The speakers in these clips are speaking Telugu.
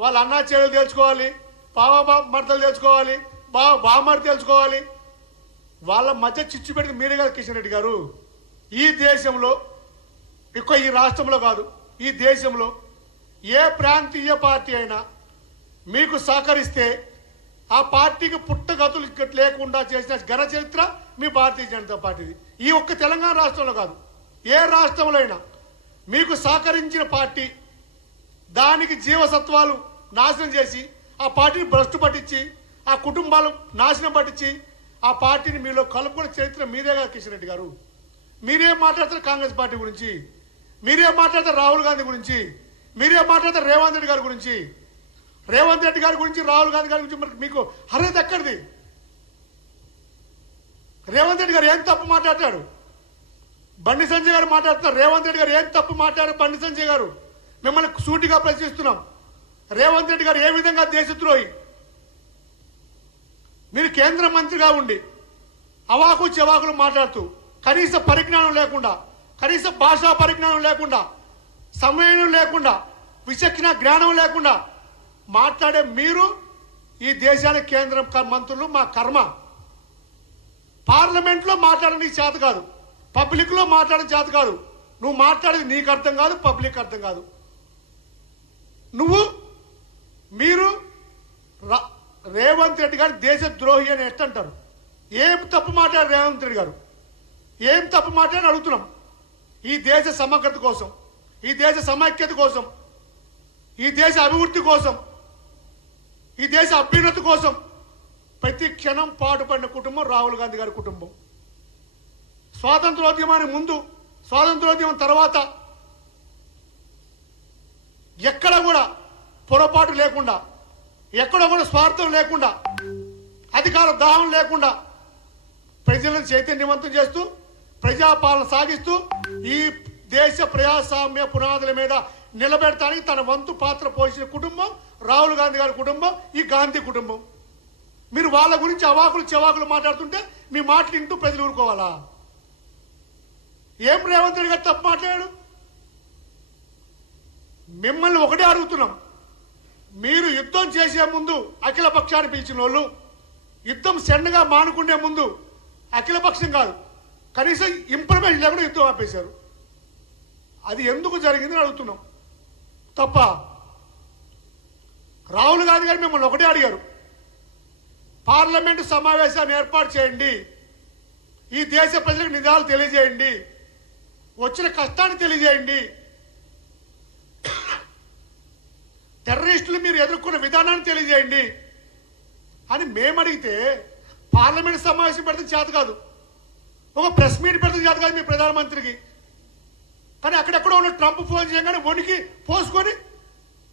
వాళ్ళ అన్నా చెల్లెలు తెలుసుకోవాలి, మడతలు తెలుసుకోవాలి, బామ్మడి తెలుసుకోవాలి. వాళ్ళ మధ్య చిచ్చు పెడితే మీరే కదా కిషన్ రెడ్డి గారు. ఈ దేశంలో ఈ రాష్ట్రంలో కాదు, ఈ దేశంలో ఏ ప్రాంతీయ పార్టీ అయినా మీకు సహకరిస్తే ఆ పార్టీకి పుట్టగతులు లేకుండా చేసిన ఘన చరిత్ర మీ భారతీయ జనతా పార్టీది. ఈ ఒక్క తెలంగాణ రాష్ట్రంలో కాదు, ఏ రాష్ట్రంలో అయినా మీకు సహకరించిన పార్టీ దానికి జీవసత్వాలు నాశనం చేసి ఆ పార్టీని భ్రష్టు పట్టించి ఆ కుటుంబాలు నాశనం పట్టించి ఆ పార్టీని మీలో కలుపుకునే చరిత్ర మీరే కదా కిషన్ రెడ్డి గారు. మీరేం మాట్లాడతారు కాంగ్రెస్ పార్టీ గురించి, మీరేం మాట్లాడతారు రాహుల్ గాంధీ గురించి, మీరేం మాట్లాడతారు రేవంత్ రెడ్డి గారి గురించి. రేవంత్ రెడ్డి గారి గురించి రాహుల్ గాంధీ గారి గురించి మీకు అర్హత ఎక్కడిది? రేవంత్ రెడ్డి గారు ఏం తప్పు మాట్లాడతాడు? బండి సంజయ్ గారు మాట్లాడుతున్నారు. రేవంత్ రెడ్డి గారు ఏం తప్పు మాట్లాడారు? బండి సంజయ్ గారు మిమ్మల్ని సూటిగా ప్రశ్నిస్తున్నాం. రేవంత్ రెడ్డి గారు ఏ విధంగా దేశద్రోహి? మీరు కేంద్ర మంత్రిగా ఉండి అవాకు చెవాకులు మాట్లాడుతూ కనీస పరిజ్ఞానం లేకుండా, కనీస భాషా పరిజ్ఞానం లేకుండా, సమయం లేకుండా, విచక్షణ జ్ఞానం లేకుండా మాట్లాడే మీరు ఈ దేశానికి కేంద్ర మంత్రులు. మా కర్మ. పార్లమెంట్లో మాట్లాడడానికి చేత కాదు, పబ్లిక్ లో మాట్లాడడం చేత కాదు. నువ్వు మాట్లాడేది నీకు అర్థం కాదు, పబ్లిక్ అర్థం కాదు. మీరు రేవంత్ రెడ్డి గారు దేశద్రోహి అని ఎట్టంటారు? ఏం తప్పు మాట్లాడారు రేవంత్ రెడ్డి గారు? ఏం తప్పు మాట్లాడని అడుగుతున్నాం. ఈ దేశ సమగ్రత కోసం, ఈ దేశ సమైక్యత కోసం, ఈ దేశ అభివృద్ధి కోసం, ఈ దేశ అభ్యున్నతి కోసం ప్రతి క్షణం పాటుపడిన కుటుంబం రాహుల్ గాంధీ గారి కుటుంబం. స్వాతంత్రోద్యమానికి ముందు, స్వాతంత్రోద్యమం తర్వాత ఎక్కడ కూడా పొరపాటు లేకుండా, ఎక్కడ కూడా స్వార్థం లేకుండా, అధికార దాహం లేకుండా ప్రజలను చైతన్యవంతం చేస్తూ ప్రజాపాలన సాగిస్తూ ఈ దేశ ప్రజాస్వామ్య పునాదుల మీద నిలబెడతానికి తన వంతు పాత్ర పోషించిన కుటుంబం రాహుల్ గాంధీ గారి కుటుంబం, ఈ గాంధీ కుటుంబం. మీరు వాళ్ళ గురించి అవాకులు చెవాకులు మాట్లాడుతుంటే మీ మాటలు వింటూ ప్రజలు ఊరుకోవాలా? ఏం రేవంత్ రెడ్డి గారు తప్పు మాట్లాడాడు? మిమ్మల్ని ఒకటే అడుగుతున్నాం. మీరు యుద్ధం చేసే ముందు అఖిల పక్షాన్ని పిలిచిన వాళ్ళు, యుద్ధం సెండగా మానుకునే ముందు అఖిల పక్షం కాదు, కనీసం ఇంప్రమేషన్ లేకుండా యుద్ధం ఆపేశారు. అది ఎందుకు జరిగిందని అడుగుతున్నాం తప్ప. రాహుల్ గాంధీ గారు మిమ్మల్ని ఒకటే అడిగారు, పార్లమెంటు సమావేశాన్ని ఏర్పాటు చేయండి, ఈ దేశ ప్రజలకు నిజాలు తెలియజేయండి, వచ్చిన కష్టాన్ని తెలియజేయండి, టెర్రరిస్టులు మీరు ఎదుర్కొన్న విధానాన్ని తెలియజేయండి అని మేము అడిగితే పార్లమెంట్ సమావేశం పెడితే చేత కాదు, ఒక ప్రెస్ మీట్ పెడితే చేత కాదు మీ ప్రధానమంత్రికి. కానీ అక్కడెక్కడో ఉన్న ట్రంప్ ఫోన్ చేయగానే వణికి పోసుకొని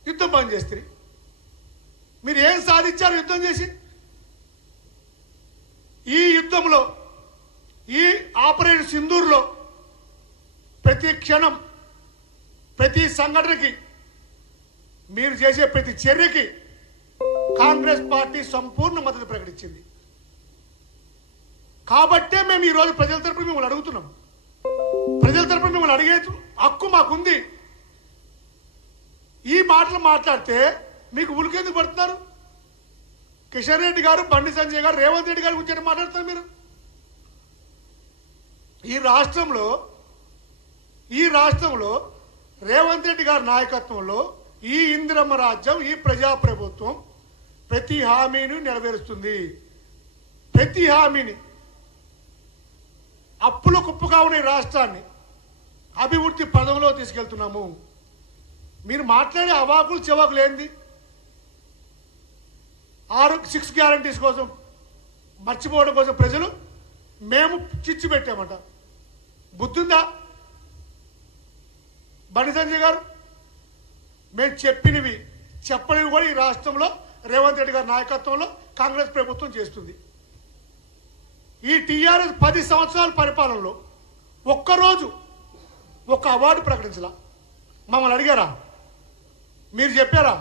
యుద్ధం బంద్ చేస్తారు. మీరు ఏం సాధించారు యుద్ధం చేసి? ఈ యుద్ధంలో, ఈ ఆపరేషన్ సింధూర్లో ప్రతి క్షణం, ప్రతి సంఘటనకి, మీరు చేసే ప్రతి చర్యకి కాంగ్రెస్ పార్టీ సంపూర్ణ మద్దతు ప్రకటించింది. కాబట్టే మేము ఈరోజు ప్రజల తరపున మిమ్మల్ని అడుగుతున్నాం. ప్రజల తరపున మిమ్మల్ని అడిగే హక్కు మాకుంది. ఈ మాటలు మాట్లాడితే మీకు ఉలికెందుకు పడుతున్నారు? కిషన్ రెడ్డి గారు, బండి సంజయ్ గారు, రేవంత్ రెడ్డి గారు గురించి మాట్లాడుతున్నారు మీరు. ఈ రాష్ట్రంలో రేవంత్ రెడ్డి గారి నాయకత్వంలో ఈ ఇందిరమ్మ రాజ్యం, ఈ ప్రజాప్రభుత్వం ప్రతి హామీని నెరవేరుస్తుంది. ప్రతి హామీని. అప్పుల కుప్పగా ఉన్న ఈ రాష్ట్రాన్ని అభివృద్ధి పదంలో తీసుకెళ్తున్నాము. మీరు మాట్లాడే అవాకులు చెవాకులు ఏంది? 6 గ్యారంటీస్ కోసం మర్చిపోవడం కోసం ప్రజలు మేము చిచ్చు పెట్టామట. బుద్ధుందా బండి సంజయ్ గారు? మేము చెప్పినవి చెప్పనివి కూడా ఈ రాష్ట్రంలో రేవంత్ రెడ్డి గారి నాయకత్వంలో కాంగ్రెస్ ప్రభుత్వం చేస్తుంది. ఈ టీఆర్ఎస్ 10 సంవత్సరాల పరిపాలనలో ఒక్కరోజు ఒక్క అవార్డు ప్రకటించలా. మమ్మల్ని అడిగారా? మీరు చెప్పారా?